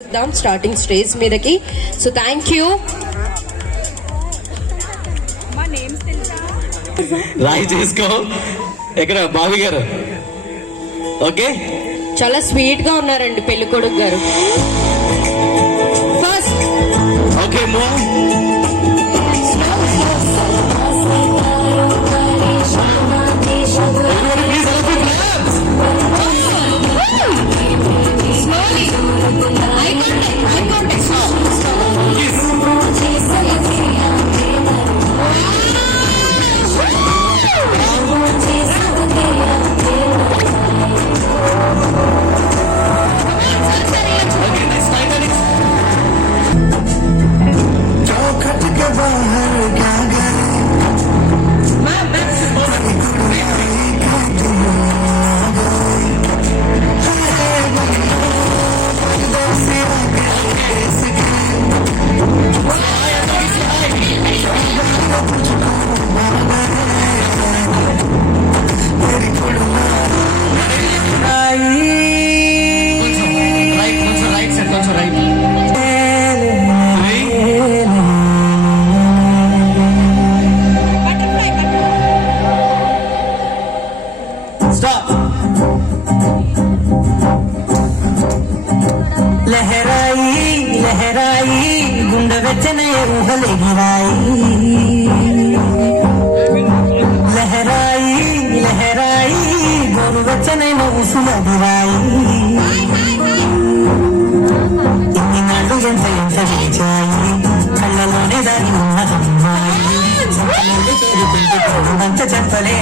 Starting stage మీదకి. So thank you. రాయి చేసుకో. ఎక్కడ బావి గారు? ఓకే, చాలా స్వీట్ గా ఉన్నారండి పెళ్లి కొడుకు గారు. First okay move. लहराई लहराई गुंड बेचने उगले गिराई लहराई लहराई गोरु बेचने उसुल गिराई इन्नी नाडु ఎంత ఎంత విచాయి కళ్ళలోనే దాని ఉన్నదమ్మాయి అంత చెప్పలే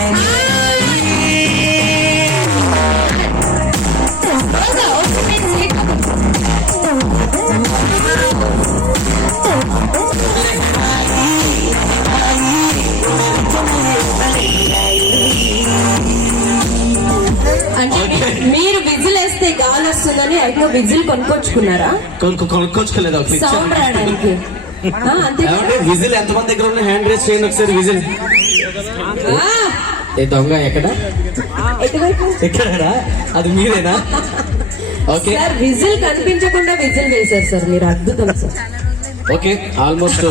అంటే మీరు విజిల్ వేస్తే గాలి వస్తుందని అయితే విజిల్ కొనుక్కొచ్చుకున్నారా? కొనుక్కోలేదు. సౌండ్ రావడానికి. అంతే కదా? విజిల్ ఎంతమంది దగ్గర ఉన్న హ్యాండ్ రేస్ చేయండి ఒకసారి. విజిల్ ఏ దొంగ ఎక్కడ ఎటువైపు? ఎక్కడా? అది మీరేనా? ఓకే సార్ విజిల్ కనిపించకుండా విజిల్ వేశారు సార్ మీరు. అద్భుతం సార్. ఓకే, ఆల్మోస్ట్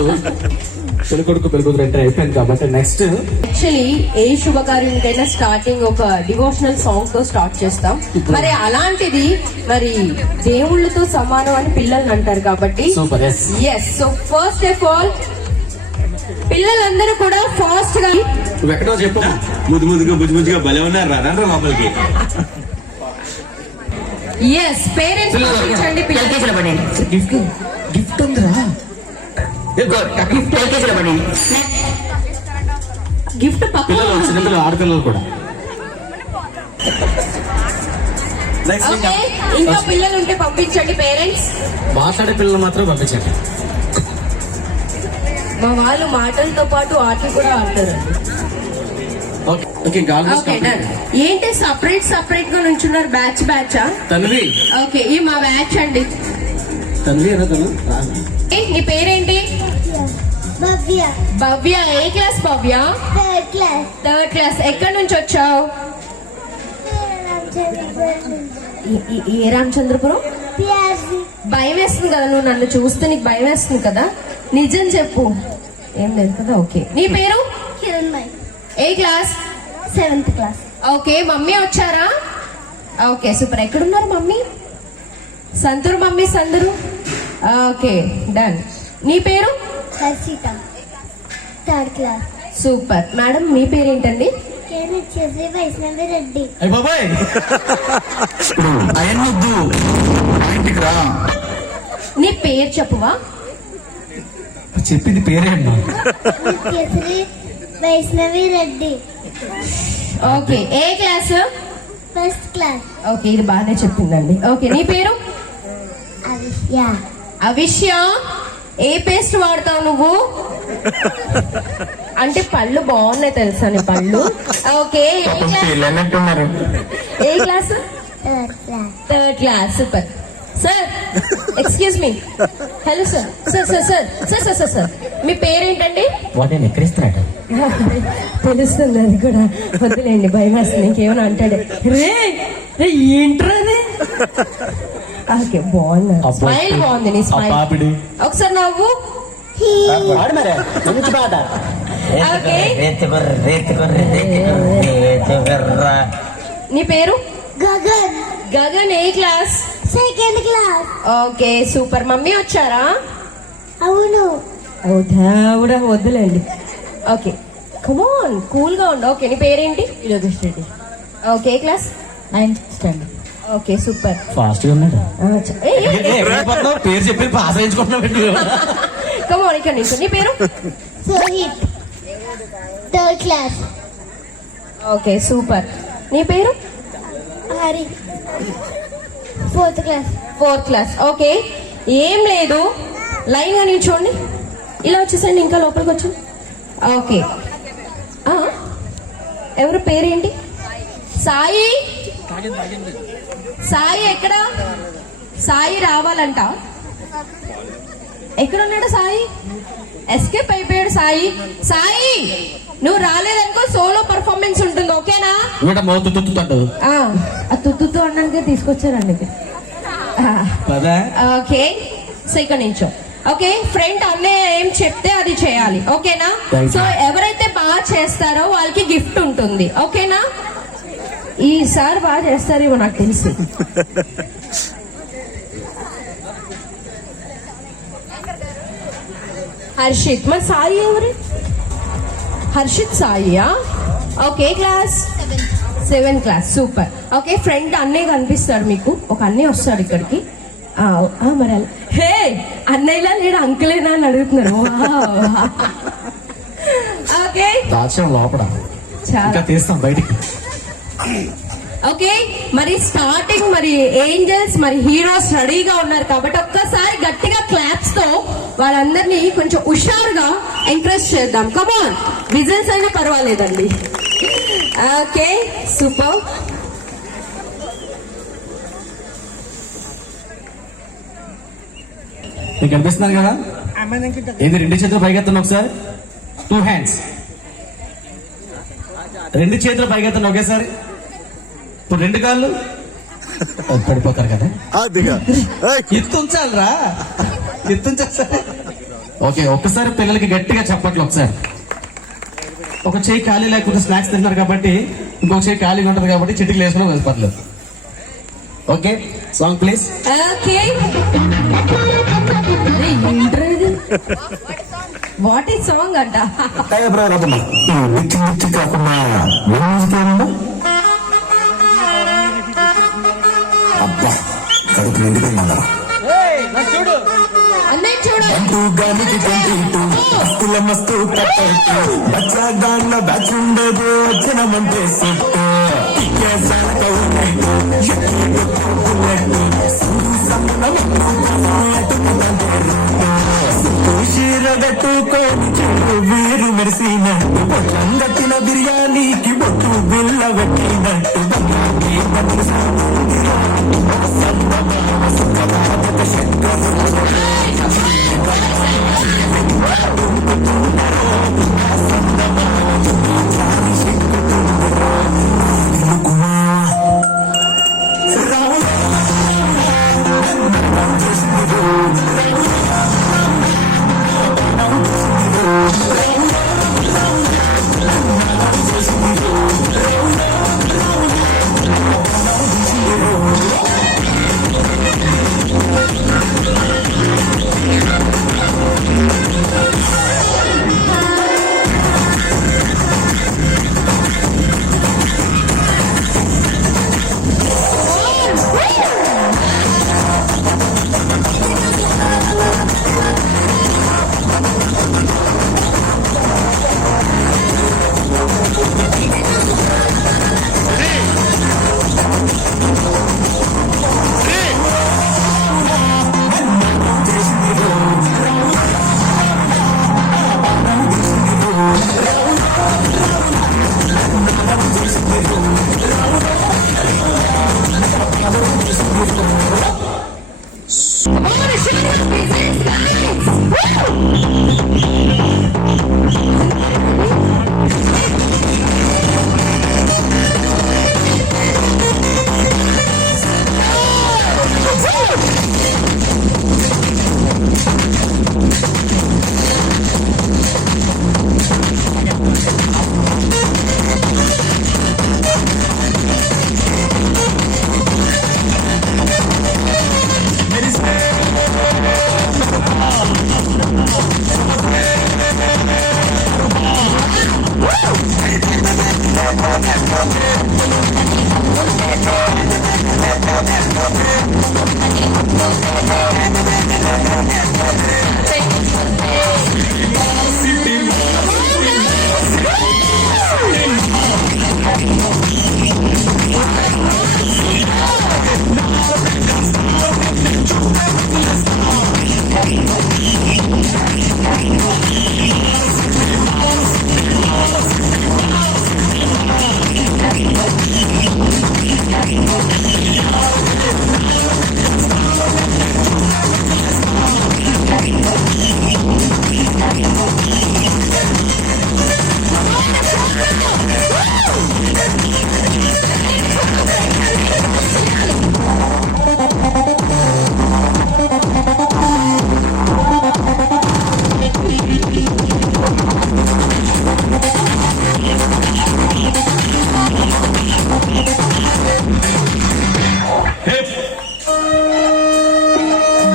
పెళ్లి కొడుకు పెళ్లి కూతురు ఎంటర్ అయిపోయింది కాబట్టి నెక్స్ట్ యాక్చువల్లీ ఏ శుభకార్యానికైనా స్టార్టింగ్ ఒక డివోషనల్ సాంగ్ తో స్టార్ట్ చేస్తాం. మరి అలాంటిది మరి దేవుళ్ళతో సమానం అని పిల్లల్ని అంటారు కాబట్టి super. Yes. So first of all పిల్లలందరూ కూడా ఫాస్ట్ గా నువ్వు ఎక్కడో చెప్పు. ముద్దు ముద్దుగా బుజ్జి బుజ్జిగా భలే ఉన్నారు రా లోపలికి. ఎస్ పేరెంట్స్ పంపించండి. గిఫ్ట్ గిఫ్ట్ ఉందిరా. గిఫ్ట్ పిల్లలు చిన్నపిల్లలు ఆడపిల్లలు కూడా. ఇంకా పిల్లలు ఉంటే పంపించండి పేరెంట్స్. మాట్లాడే పిల్లలు మాత్రం పంపించండి. మా వాళ్ళు మాటలతో పాటు ఆటలు కూడా ఆడతారు. ఓకే ఏంటి సపరేట్ సపరేట్ గా నుంచున్నారు? బ్యాచ్ బ్యాచా? తన్వి. ఓకే ఈ మా బ్యాచ్ అండి. తన్వి ఏనా తను? నీ పేరేంటి? భవ్య. భవ్య. ఏ class Bhavya? Third class. Third class. ఎక్కడి నుంచి వచ్చావు? ఏ రామచంద్రపురం? పిఆర్సి. భయం వేస్తుంది కదా నువ్వు నన్ను చూస్తే? నీకు భయం వేస్తుంది కదా? నిజం చెప్పు. ఏం లేదు కదా? ఓకే. నీ పేరు? కిరణ్మయ్. ఏ class? 7th class. Okay. Mummy వచ్చారా? Okay super. ఎక్కడున్నారు మమ్మీ? సంతూర్ మమ్మీ సందరు. Okay done. నీ పేరు? Harshitha. 3rd class. Super. Madam మీ పేరేంటండి? కేనచ్చేసి వైష్ణవి రెడ్డి. అయ్య బాబాయ్ అయన్నొద్దు, ఇంటికి రా. నీ పేరు చెప్పువా? చెప్పింది పేరే అమ్మా. కేసరి వైష్ణవి రెడ్డి. ఓకే. ఏ క్లాస్? 1st class. ఓకే ఇది బాగానే చెప్పిందండి. ఓకే. నీ పేరు? అవిష్య. అవిష్య. ఏ పేస్ట్ వాడతావు నువ్వు? అంటే పళ్ళు బాగున్నాయి తెలుసా నీ పళ్ళు? ఓకే. ఏ class? 3rd class. 3rd class. Super. Sir excuse me. Hello sir. Sir sir sir sir sir sir sir మీ పేరేంటండి? వాటిని ఎక్కడిస్తున్నాడు. తెలుస్తుంది అది కూడా. వద్దులేండి భయం వేస్తుంది. ఇంకేమైనా అంటాడే. రే ఏంట్రా ఓకే బాగున్నా ఆ స్మైల్ పొట్టు, బాగుంది నీ ఆ స్మైల్ పాపిడి. ఒకసారి నవ్వు పాడు మరే మంచి పాట ఓకే రేతి బుర్ర నీ పేరు గగన్ గగన్ ఏ class second class okay super mummy వచ్చారా అవును ఓ దేవుడా వద్దులేండి ఓకే కమాన్ కూల్ గా ఉండు ఓకే నీ పేరేంటి యోగేష్ రెడ్డి ఓకే ఏ class 9th standard. Okay super fast గా ఉన్నాడు పేరు చెప్పి పాస్ అయించుకుంటున్నావు కమాన్ ఇక్కడ నుంచి నీ పేరు Sohit third class okay super నీ పేరు Hari fourth class fourth class okay ఏం లేదు లైన్ గా నిల్చోండి ఇలా వచ్చేసండి ఇంకా లోపలికి వచ్చండి ఓకే ఆ, ఎవరు పేరేంటి సాయి సాయి ఎక్కడ సాయి రావాలంట ఎక్కడున్నాడు సాయి ఎస్కేప్ అయిపోయాడు సాయి సాయి నువ్వు రాలేదనుకో సోలో పర్ఫార్మెన్స్ ఉంటుంది ఓకేనా వీడ మౌత్ తుత్తుతాడు ఆ తుత్తుతో అనడానికి తీసుకొచ్చారండి ఇది. ఆ, కదా ఓకే సో ఇక్కడ నుంచో ఓకే ఫ్రెండ్ అన్నయ్య ఏం చెప్తే అది చేయాలి ఓకేనా Thank you. సో ఎవరైతే బాగా చేస్తారో వాళ్ళకి గిఫ్ట్ ఉంటుంది ఓకేనా ఈసారి బాగా చేస్తారేమో నాకు తెలిసి హర్షిత్ మరి సాయి ఎవరు హర్షిత్ సాయియా okay class 7th class super okay friend అన్నయ్య కనిపిస్తాడు మీకు ఒక అన్నయ్య వస్తాడు ఇక్కడికి మరి అలా హే అన్నయ్యలా లేడు అంకులేనా అని అడుగుతున్నారు ఓకే దాచాం లోపల ఇంకా చాలా తీస్తాం బయటికి ఓకే మరి స్టార్టింగ్ మరి ఏంజల్స్ మరి హీరోస్ రెడీగా ఉన్నారు కాబట్టి ఒక్కసారి గట్టిగా క్లాప్స్ తో వాళ్ళందరినీ కొంచెం హుషారుగా ఎంకరేజ్ చేద్దాం కమాన్ విజిల్స్ అయినా పర్వాలేదండి ఓకే సూపర్ మీకు కనిపిస్తున్నారు కదా ఏది రెండు చేతులు పైకెత్తండి ఒకసారి 2 హ్యాండ్స్ రెండు చేతులు పైకెత్తండి ఒకేసారి ఇప్పుడు 2 కాళ్ళు అది పడిపోతారు కదా ఎత్తుంచాలరా ఎత్తుంచాలి ఓకే ఒక్కసారి పిల్లలకి గట్టిగా చెప్పట్లు ఒకసారి ఒక చేయి ఖాళీ లేకపోతే స్నాక్స్ తింటున్నారు కాబట్టి ఇంకొక చేయి ఖాళీగా ఉంటుంది కాబట్టి చిటికి వేసుకుని వేసిపర్లేదు okay song please okay what ఈ సాంగ్ అంట అబ్బా కడుపు నిండిపోయిందా అన్నయ్య చూడు మస్తుల మస్తు బచ్చాగాన్న బ్యాచ్ ఉండదు వచ్చినమంటే సెట్ వీరు మెరిసినట్టు గట్టిన బిర్యానీకి బొట్టు బిల్ల పెట్టినట్టు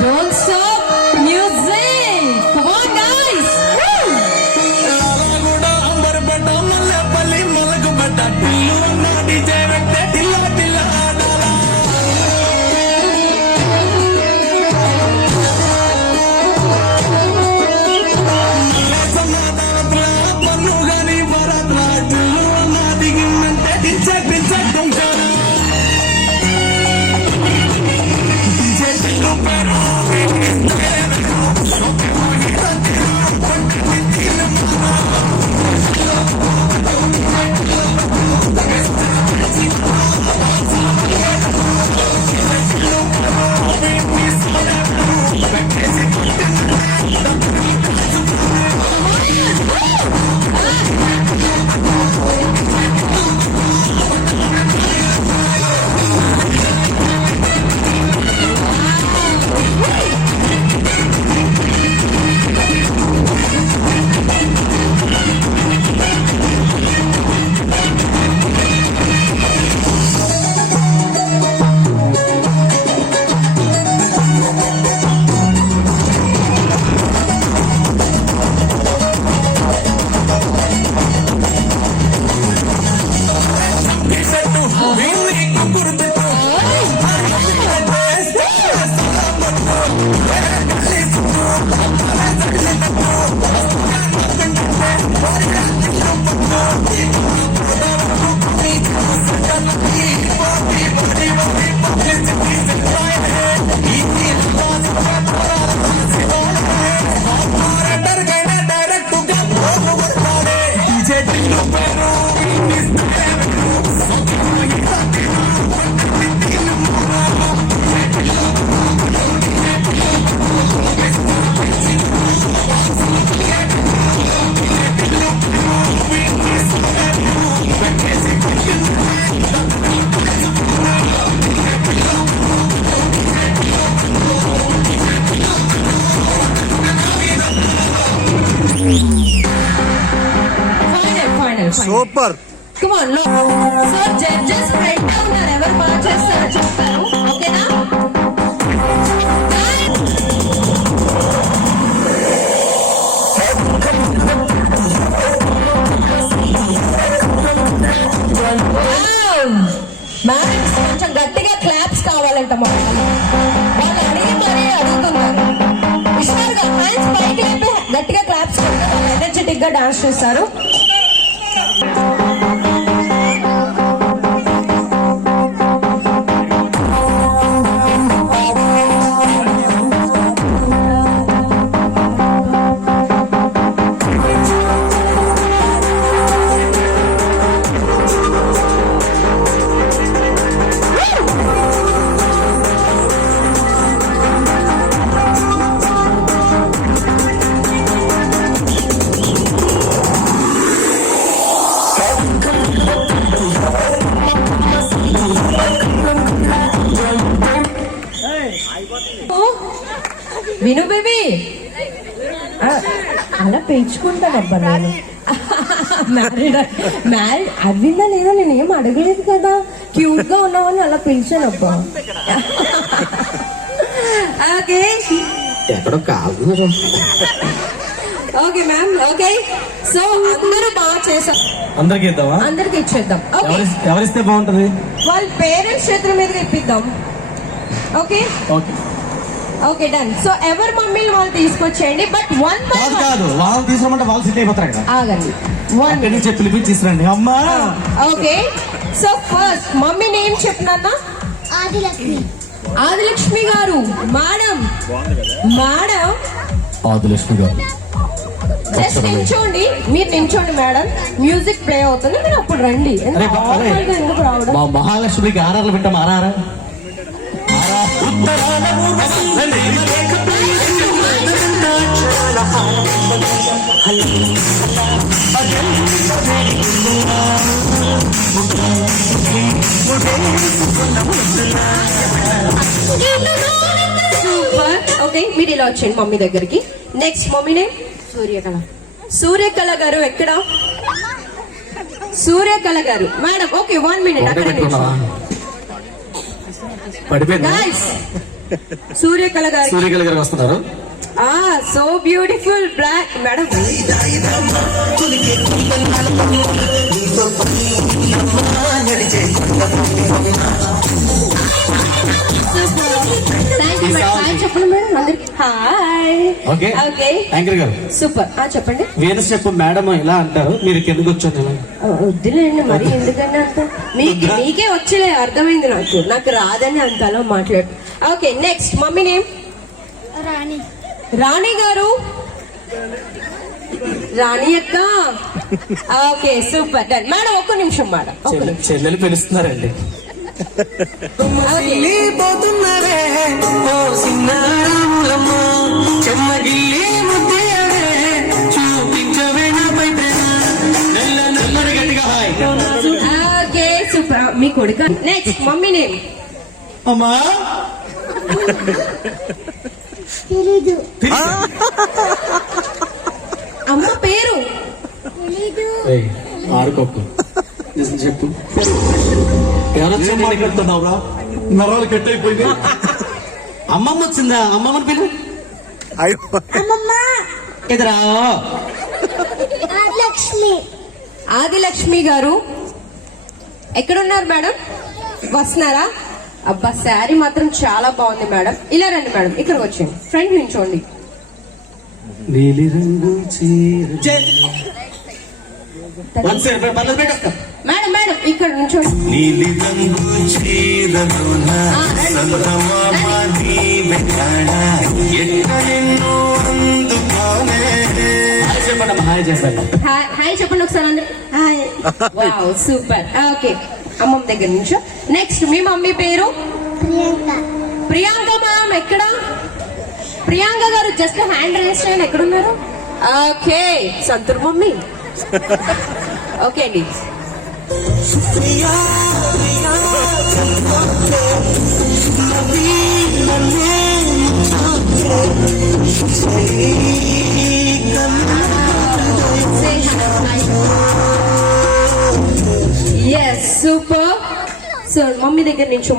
Don't stop music. Come on, guys. Final. Super. Come on, look. So judges front లో ఉన్నారు. ఎవరు బాగా చేస్తారో చెప్తారు. ఓకేనా? మ్యాథ్స్ కొంచెం గట్టిగా క్లాప్స్ కావాలంట మాకు. వాళ్ళు అడిగి మరీ అడుగుతున్నారు. హుషారుగా హ్యాండ్స్ పైకి లేపి గట్టిగా క్లాప్స్ ఎనర్జెటిక్ గా డాన్స్ చేస్తారు. విను బేబీ అలా పెంచుకుంటానబ్బా నేను. మ్యారీడ్ అవిందా లేదా నేను ఏం అడగలేదు కదా. క్యూట్ గా ఉన్నావని అలా పిలిచానబ్బా. ఓకే ఎక్కడో కాదు. Okay ma'am. ఓకే సో అందరూ బాగా చేశారు. అందరికి ఇద్దామా? అందరికి ఇచ్చేద్దాం. ఓకే ఎవరిస్తే బాగుంటది? వాళ్ళ పేరెంట్స్ చేతుల మీదుగా ఇప్పిద్దాం. Okay okay okay done. So ఎవరి మమ్మీని వాళ్ళు తీసుకొచ్చేయండి, బట్ వన్ బై కాదు కాదు, వాళ్ళు తీసుకోమంటే వాళ్ళు సిట్ అయిపోతారు కదా. ఆగండి. వన్ అక్కడి నుంచి పిలిపించి తీసుకురండి. అమ్మా okay. So first mummy name చెప్పినా. ఆదిలక్ష్మి. ఆదిలక్ష్మి గారు. మేడం మేడం ఆదిలక్ష్మి గారు జస్ట్ నించోండి, మీరు నించోండి మేడం. మ్యూజిక్ ప్లే అవుతుంది, మీరు అప్పుడు రండి. అరే బాబాయ్, ఎందుకు రావడం? మా మహాలక్ష్మికి ఆర్ఆర్లు పెట్టాం. RR super. ఓకే, మీరు ఇలా వచ్చేయండి మమ్మీ దగ్గరికి. Next mummy name Suryakala. Suryakala గారు ఎక్కడ? సూర్యకళ గారు మేడం. ఓకే 1 minute అక్కడ పడిపోయింది. గైస్, సూర్యకళ గారు. సూర్యకళ గారు వస్తున్నారు. So beautiful black madam. Hi చెప్పండి మేడం అందరికి. హాయ్. ఓకే ఓకే యాంకర్ గారు సూపర్. చెప్పండి. వేణు స్టెప్ మేడం ఇలా అంటారు, మీరు కిందకు వచ్చాను ఇలా. వద్దులేండి మరి, ఎందుకన్నా అంత మీకే వచ్చలే, అర్థమైంది నాకు రాదని అంతలో మాట్లాడు. ఓకే నెక్స్ట్ మమ్మీ నేమ్ రాణి. రాణి గారు. రాణి అక్క. Okay super done. మేడం ఒక్క నిమిషం మేడం, ఒక్క నిమిషం. చెల్లెలు పిలుస్తున్నారండి. ఓకే. పోతున్నవే ఓ సిన్నారాములమ్మ, చెమ్మగిల్లి ముద్దయవే, చూపించవే నాపై ప్రేమ. నల్లని గట్టిగా హాయ్. Okay super. మీ కొడుక. నెక్స్ట్ మమ్మీ నేమ్ అమ్మా తెలీదు. అమ్మ పేరు తెలీదు. ఆడుకోకు, నిజం చెప్పు. ఎవరొచ్చిందా? నరాలు కట్ అయిపోయింది. అమ్మమ్మ వచ్చిందా? అమ్మమ్మని పిలు. అమ్మమ్మ. ఎదురా ఆదిలక్ష్మి. ఆదిలక్ష్మి గారు ఎక్కడున్నారు మేడం? వస్తున్నారా? అబ్బా శారీ మాత్రం చాలా బాగుంది మేడం. ఇలా రండి మేడం, ఇక్కడికి వచ్చేయండి, ఫ్రంట్ నుంచోండి. నీలి రంగు మేడం మేడం ఇక్కడ నుంచోండి. నీలి రంగు చీరలోన సంతమామ నీవే కాడా, ఎక్కడెన్నో అందుకోనే. చెప్పండి అమ్మా, హాయ్ చెప్పండి. హాయ్ హాయ్ చెప్పండి ఒకసారి అందరు. హాయ్. Wow super. ఓకే అమ్మమ్మ దగ్గర నుంచి. నెక్స్ట్ మీ మమ్మీ పేరు? ప్రియాంక. ప్రియాంక మ్యామ్ ఎక్కడ? ప్రియాంక గారు జస్ట్ హ్యాండ్ రేస్ చేయండి, ఎక్కడున్నారు? Okay Santoor mummy. ఓకే అండి. Priya Priya yes super. So mummy దగ్గర నుంచి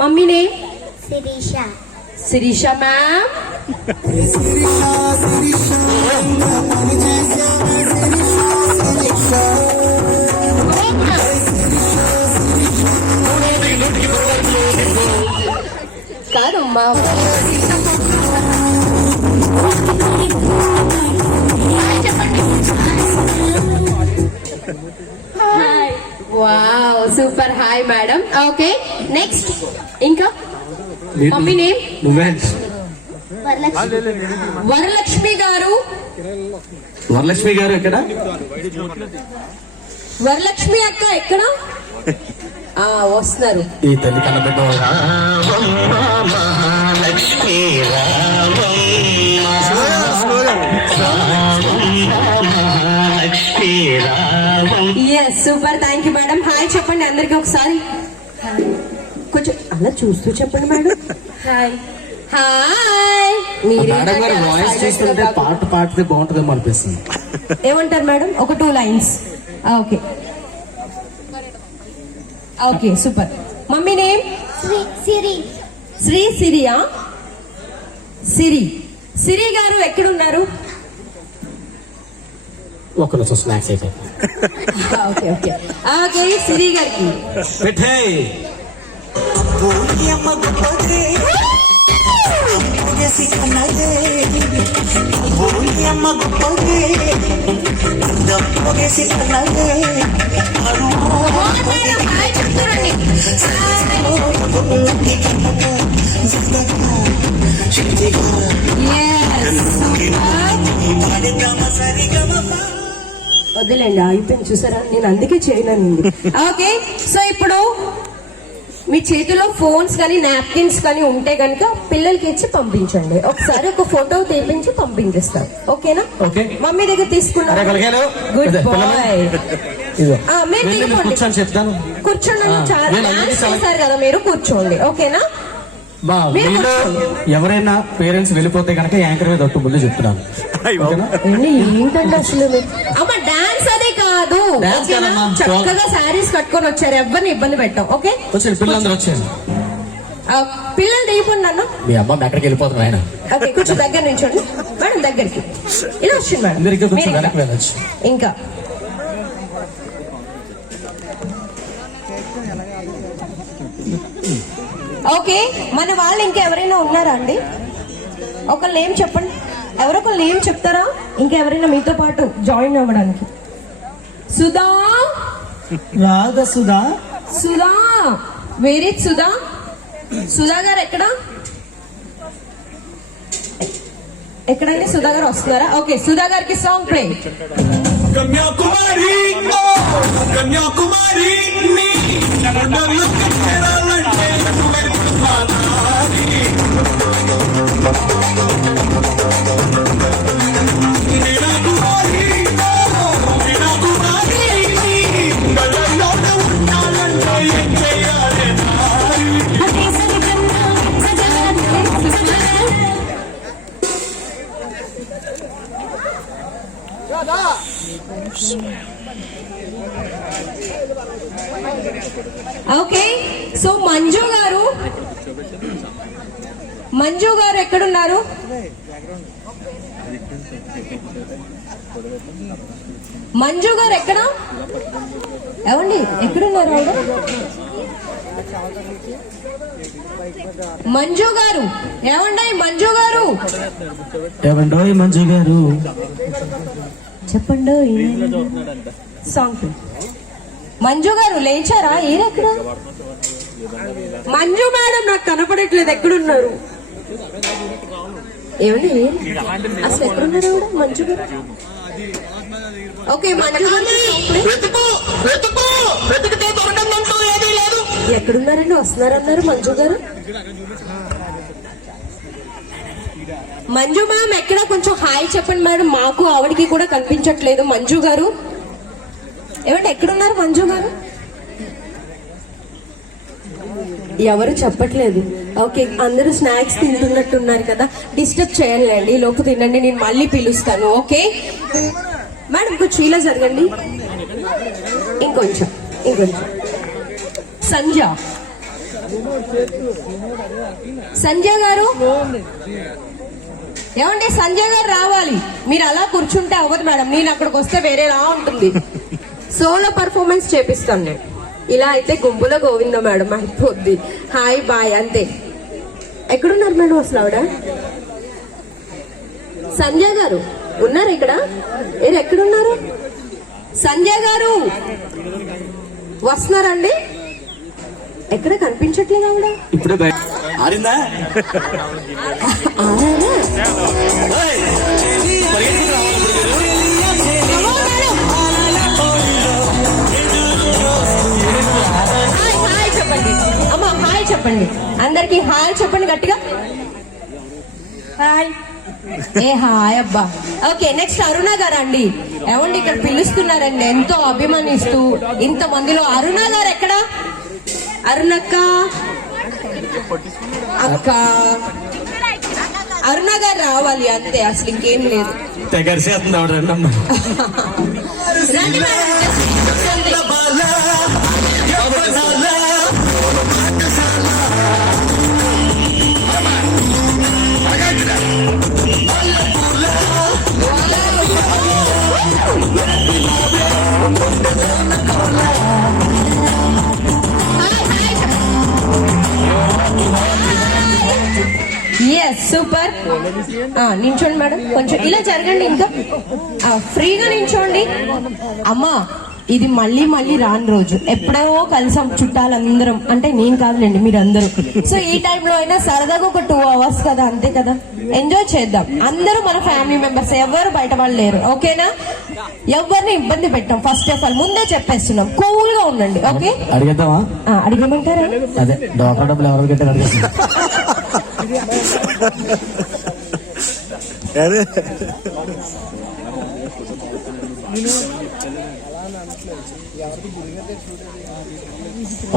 mummy name Sirisha. Sirisha ma'am. కాదమ్మా. Hi. Wow super. Hi madam. Okay next ఇంకా మమ్మీ నేమ్ నువ్వే. వరలక్ష్మి గారు. వరలక్ష్మి గారు ఎక్కడ? వరలక్ష్మి అక్క ఎక్కడ? వస్తున్నారు. ఈ తల్లి కనబెట్ట Mahalakshmi yes super. Thank you madam. Hi చెప్పండి అందరికి ఒకసారి. కొంచెం అలా చూస్తూ చెప్పండి madam. Hi hi. Madam garu voice చూస్తుంటే పాట పాడితే బాగుంటుందేమో అనిపిస్తుంది. ఏమంటారు మేడం? ఒక 2 lines. Okay okay super. Mummy name Siri. Sri సిరియా. సిరి. సిరి గారు ఎక్కడున్నారు? ఒక నిమిషం స్నాక్స్ అయితే ఓకే ఓకే ఓకే. సిరి గారికి పెట్టే. పొగేసి కన్నదే ఊరి అమ్మ గొప్పదే పొగేసి కన్నదే హాయ్ చెప్తారండి. వదిలేండి, అయిపోయింది. చూసారా, నేను అందుకే చేయనండి. ఓకే, సో ఇప్పుడు మీ చేతిలో ఫోన్స్ కానీ నాప్కిన్స్ కానీ ఉంటే కనుక పిల్లలకి ఇచ్చి పంపించండి. ఒకసారి ఒక ఫోటో తీపించి పంపించేస్తారు. ఓకేనా? ఓకే. మమ్మీ దగ్గర తీసుకున్నా. అరే పిల్లకాయలు, గుడ్ ఇదే, బాయ్. ఇదిగో. మీరు వెళ్ళి తీసుకోండి. కూర్చొని చెప్తాను. కూర్చోండి. చాలా నేను అందరికీ డాన్స్ చాలా- చేశారు కదా మీరు, కూర్చోండి. ఓకేనా? మీరు మీలో ఎవరైనా పేరెంట్స్ వెళ్ళిపోతే కనుక యాంకర్ మీద ఒట్టు ముందు చెప్తున్నాను. ఓకేనా? ఏంటంటే అసలు అమ్మ డాన్స్ అదే కాదు. డాన్స్ ఓకేనా? కాదమ్మా. చక్కగా శారీస్ కట్టుకొని వచ్చారు, ఎవరిని ఇబ్బంది పెట్టాం. ఓకే, వచ్చేయండి, పిల్లలందరూ వచ్చేయండి. పిల్లలు తీయకుండా అన్న. మీ అమ్మ ఎక్కడికి వెళ్ళిపోతున్నారు ఆయన. ఓకే, కొంచెం దగ్గర నుంచోండి మేడం, దగ్గరికి ఇలా వచ్చింది మేడం. మీరు ఇంకా కొంచెం మీరు వెనక్కి వెళ్ళొచ్చు. ఇంకా ఓకే, మన వాళ్ళు ఇంకా ఎవరైనా ఉన్నారా అండి? ఒకళ్ళు ఏం చెప్పండి, ఎవరొకళ్ళు ఏం చెప్తారా? ఇంకా ఎవరైనా మీతో పాటు జాయిన్ అవ్వడానికి? సుధా, రాధా సుధా, సుధా, వేరే సుధా. సుధా గారు ఎక్కడ? ఎక్కడండి? సుధా గారు వస్తున్నారా? ఓకే, సుధా గారికి సాంగ్ ప్లే. కన్యాకుమారి ఓ కన్యాకుమారి నీ నన్ను చేరాలంటే నువ్వే ప్రధాని. వీరాకుమారి ఓ వీరాకుమారి నీ నన్నులోనే ఉండాలంటే ఏం చేయాలి నారి? ఓకే, సో మంజు గారు, మంజు గారు ఎక్కడున్నారు? మంజు గారు ఎక్కడ? ఏమండి, ఎక్కడున్నారు ఆవిడ? మంజు గారు, ఏమండి మంజు గారు? ఏమండోయ్ మంజు గారు, చెప్పండి. Song play. మంజు గారు లేచారా? ఏరెక్కడ? మంజు మేడం నాకు కనపడట్లేదు, ఎక్కడున్నారు? ఏమండి అసలు ఎక్కడున్నారు ఆవిడ? మంజు గారు. ఓకే, మంజు గారు ఎక్కడున్నారండి? వస్తున్నారన్నారు మంజు గారు. మంజు మ్యామ్ ఎక్కడ? కొంచెం హాయ్ చెప్పండి మేడం, మాకు ఆవిడకి కూడా కనిపించట్లేదు. మంజు గారు ఏమంటే ఎక్కడున్నారు మంజు గారు? ఎవరు చెప్పట్లేదు. ఓకే, అందరూ స్నాక్స్ తింటున్నట్టున్నారు కదా, డిస్టర్బ్ చేయాలండి. ఈ లోపు తినండి, నేను మళ్ళీ పిలుస్తాను. ఓకే మేడం, కొంచెం ఇలా జరగండి. ఇంకొంచెం ఇంకొంచెం. సంధ్య, సంజయ్ గారు ఏమండి? సంజయ్ గారు రావాలి. మీరు అలా కూర్చుంటే అవ్వదు మేడం, నేను అక్కడికి వస్తే వేరేలా ఉంటుంది. సోలో పర్ఫార్మెన్స్ చేపిస్తాను నేను. ఇలా అయితే గుంపులో గోవింద మేడం అయిపోద్ది. హాయ్ బాయ్ అంతే. ఎక్కడున్నారు మేడం అసలు ఆవిడ? సంజయ్ గారు ఉన్నారు ఇక్కడ? ఎక్కడున్నారు? సంజయ్ గారు వస్తున్నారండి? ఎక్కడ కనిపించట్లేదు ఆవిడ. ఇప్పుడే బయట ఆరిందా? హాయ్ చెప్పండి అమ్మా, హాయ్ చెప్పండి అందరికి. హాయ్ చెప్పండి గట్టిగా. హాయ్. ఏ హాయ్ అబ్బా. ఓకే, నెక్స్ట్ అరుణ గారు అండి. ఏమండి ఇక్కడ పిలుస్తున్నారండి ఎంతో అభిమానిస్తూ ఇంత మందిలో. అరుణ గారు ఎక్కడ? అరుణక్క, అక్క, అరుణ గారు రావాలి అంతే, అసలు ఇంకేం లేదు. తెగరిసేస్తుంది ఆవిడ. రండమ్మా. రండి మేడం. Yes, super. నించోండి మేడం, కొంచెం ఇలా జరగండి, ఇంకా ఫ్రీగా నించోండి. అమ్మా, ఇది మళ్ళీ మళ్ళీ రాని రోజు, ఎప్పుడో కలిసాం చుట్టాలందరం, అంటే నేను కాదులేండి మీరందరూ. సో ఈ టైంలో అయినా సరదాగా ఒక 2 hours కదా, అంతే కదా, ఎంజాయ్ చేద్దాం. అందరూ మన ఫ్యామిలీ మెంబర్స్, ఎవరు బయట వాళ్ళు లేరు, ఓకేనా? ఎవరిని ఇబ్బంది పెట్టాం, ఫస్ట్ ఆఫ్ ఆల్ ముందే చెప్పేస్తున్నాం, కూల్ గా ఉండండి, ఓకే? అడిగేద్దామా? అడిగమంటారా? అదే డాక్టర్ డబ్బులు ఎవరు కట్టారు అడిగేస్తాం. అదే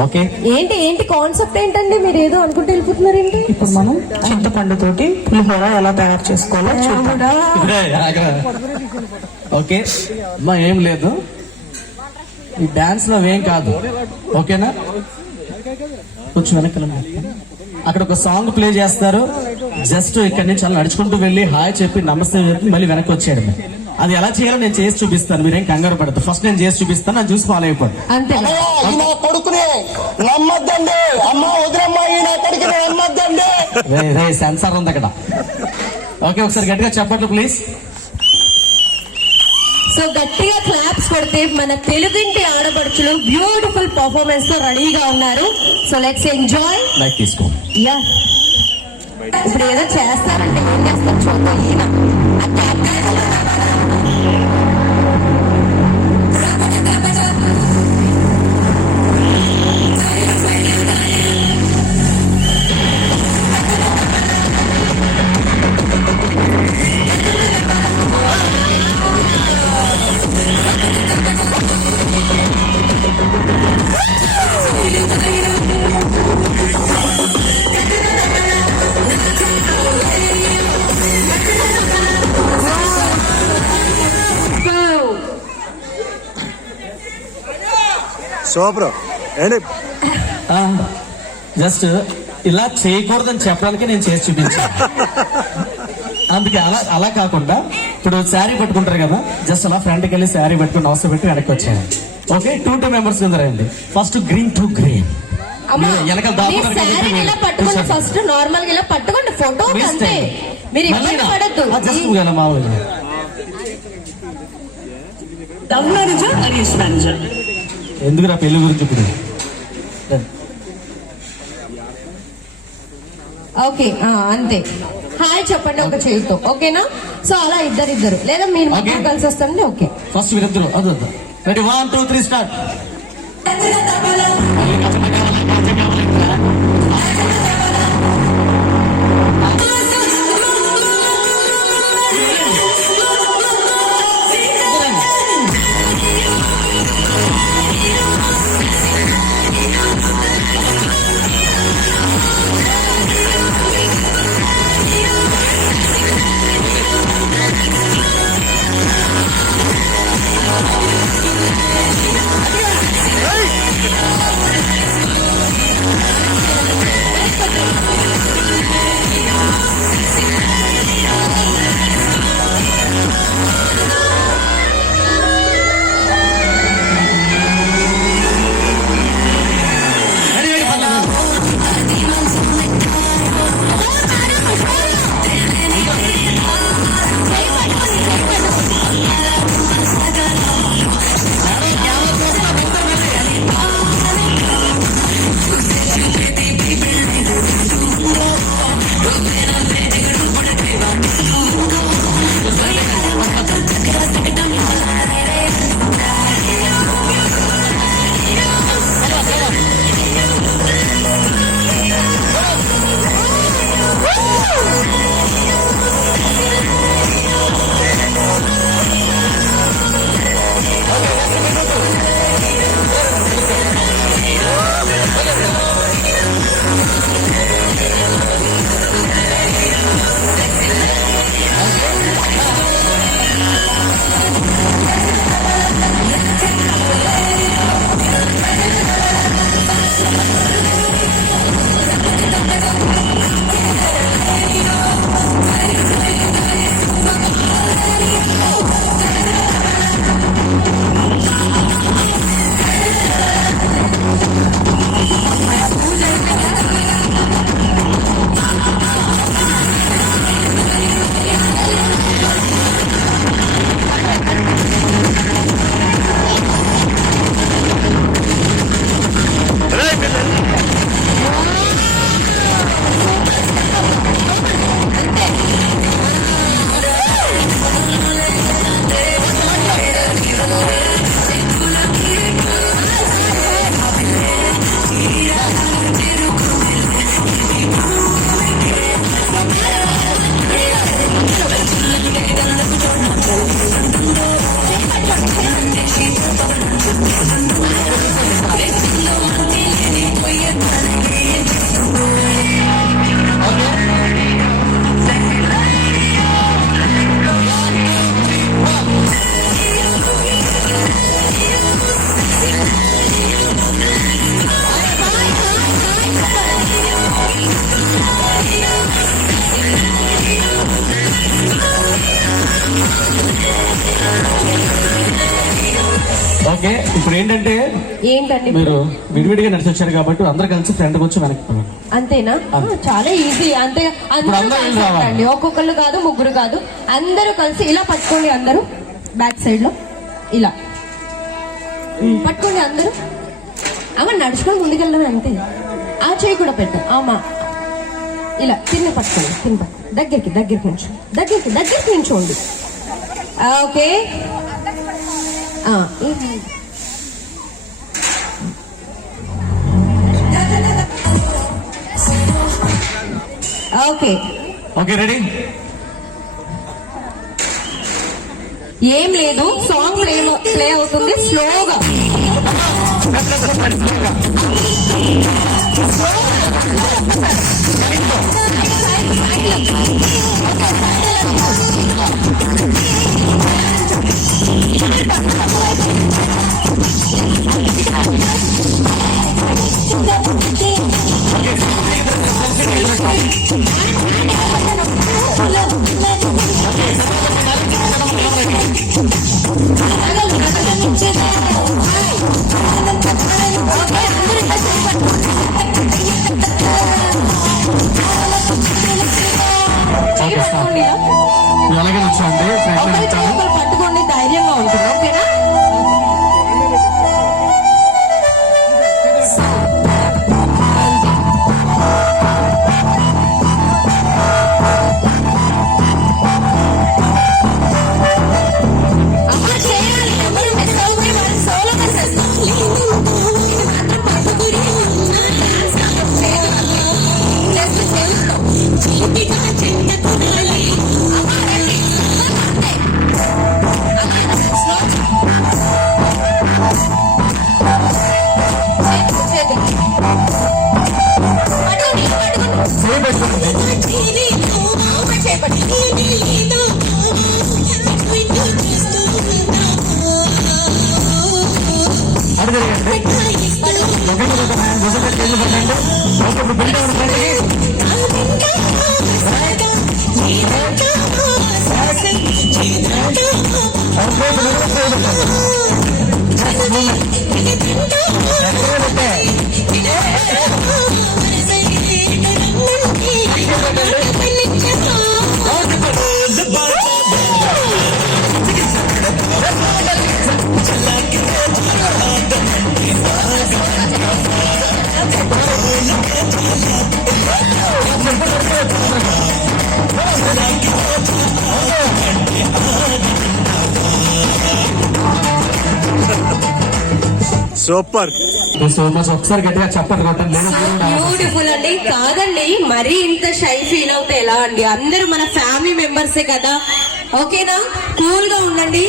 ఓకే. ఏంటి ఏంటి కాన్సెప్ట్ ఏంటండి? మీరు ఏదో అనుకుంటే వెళ్ళిపోతున్నారేంటి? ఇప్పుడు మనం చింతపండు తోటి పులిహోర ఎలా తయారు చేసుకోవాలో చూద్దాం. ఇప్పుడే ఆగరా. ఓకే అమ్మా, ఏం లేదు, ఈ డాన్స్ లో ఏం కాదు, ఓకేనా? కొంచెం వెనకాల అక్కడ ఒక సాంగ్ ప్లే చేస్తారు, జస్ట్ ఇక్కడ నుంచి అలా నడుచుకుంటూ వెళ్ళి హాయ్ చెప్పి నమస్తే చెప్పి మళ్ళీ వెనక్కి వచ్చేయడమే. అది ఎలా చేయాలో నేను చేసి చూపిస్తాను, మీరేం కంగారు పడద్దు. ఫస్ట్ నేను చేసి చూపిస్తాను, నేను చూసి ఫాలో అయిపోండి. అంతే. నా కొడుకుని నమ్మద్దండి, అమ్మ వదిలేమ్మా, ఈయన కొడుకుని నమ్మద్దండి. రే సెన్సార్ ఉంది అక్కడ. ఓకే, ఒకసారి గట్టిగా చెప్పట్లు ప్లీజ్. సో గట్టిగా క్లాప్స్ కొడితే మన తెలుగింటి ఆడపడుచులు బ్యూటిఫుల్ పర్ఫార్మెన్స్ తో రెడీగా ఉన్నారు. So let's enjoy. లైక్ తీసుకో. యా, ఇప్పుడు ఏదో చేస్తారంటే ఏం చేస్తారు చూద్దాం. ఈయన సూపర్ ఏంటి? జస్ట్ ఇలా చేయకూడదని చెప్పడానికి నేను చేసి చూపించాను. అందుకే అలా కాకుండా ఇప్పుడు శారీ పట్టుకుంటారు కదా, జస్ట్ అలా ఫ్రంట్కి వెళ్ళి శారీ పెట్టుకుని అవసరం పెట్టి వెనక్కి వచ్చాను. ఓకే, 2 మెంబర్స్ కింద రండి. First green to green. వెనకాల పట్టుకోండి, ఫస్ట్ నార్మల్ గా ఇలా పట్టుకోండి, ఫోటో అంతే, మీరు ఇబ్బంది పడద్దు. ఎందుకు నా పెళ్లి గురించి ఇప్పుడు? ఓకే, అంతే. హాయ్ చెప్పండి ఒక చేతితో, ఓకేనా? సో అలా ఇద్దరిద్దరు, లేదా మీరు ముగ్గురు కలిసి వస్తుంది. ఓకే, ఫస్ట్ మీరిద్దరు అదే రెడీ, 1 2 3 స్టార్ట్. ఓకే ఇప్పుడు ఏంటంటే ఏంటండి మీరు విడివిడిగా నడిచి వచ్చారు కాబట్టి అందరు కలిసి ఫ్రెండ్ వచ్చి వెనక్కి పోండి. అంతేనా చాలా ఈజీ అంతే. అందరూ అందరూ కలిసి రావాలి. రండి. ఒక్కొక్కళ్ళు కాదు, ముగ్గురు కాదు, అందరూ కలిసి ఇలా పట్టుకోండి. అందరూ బ్యాక్ సైడ్ లో ఇలా పట్టుకోండి అందరూ. అమ్మ నడుచుకొని ముందుకెళ్ళడం అంతే. ఆ చేయి కూడా పెట్టు. అమ్మా ఇలా తిన్న పట్టుకోండి. తిన్న దగ్గరికి నుంచో దగ్గరికి నుంచోండి. Okay okay okay ready. ఏం లేదు, సాంగ్ ప్లే అవుతుంది స్లోగా. అలాగే వచ్చాండి పట్టుకోండి, ధైర్యంగా ఉంటుంది. ఓకేనా? సూపర్. So much. ఒకసారి గట్టిగా చెప్పండి కొట్టండి. బ్యూటిఫుల్ అండి. కాదండి, మరీ ఇంత షై ఫీల్ అవుతే ఎలా అండి? అందరూ మన ఫ్యామిలీ మెంబర్సే కదా. ఓకేనా? కూల్ గా ఉండండి.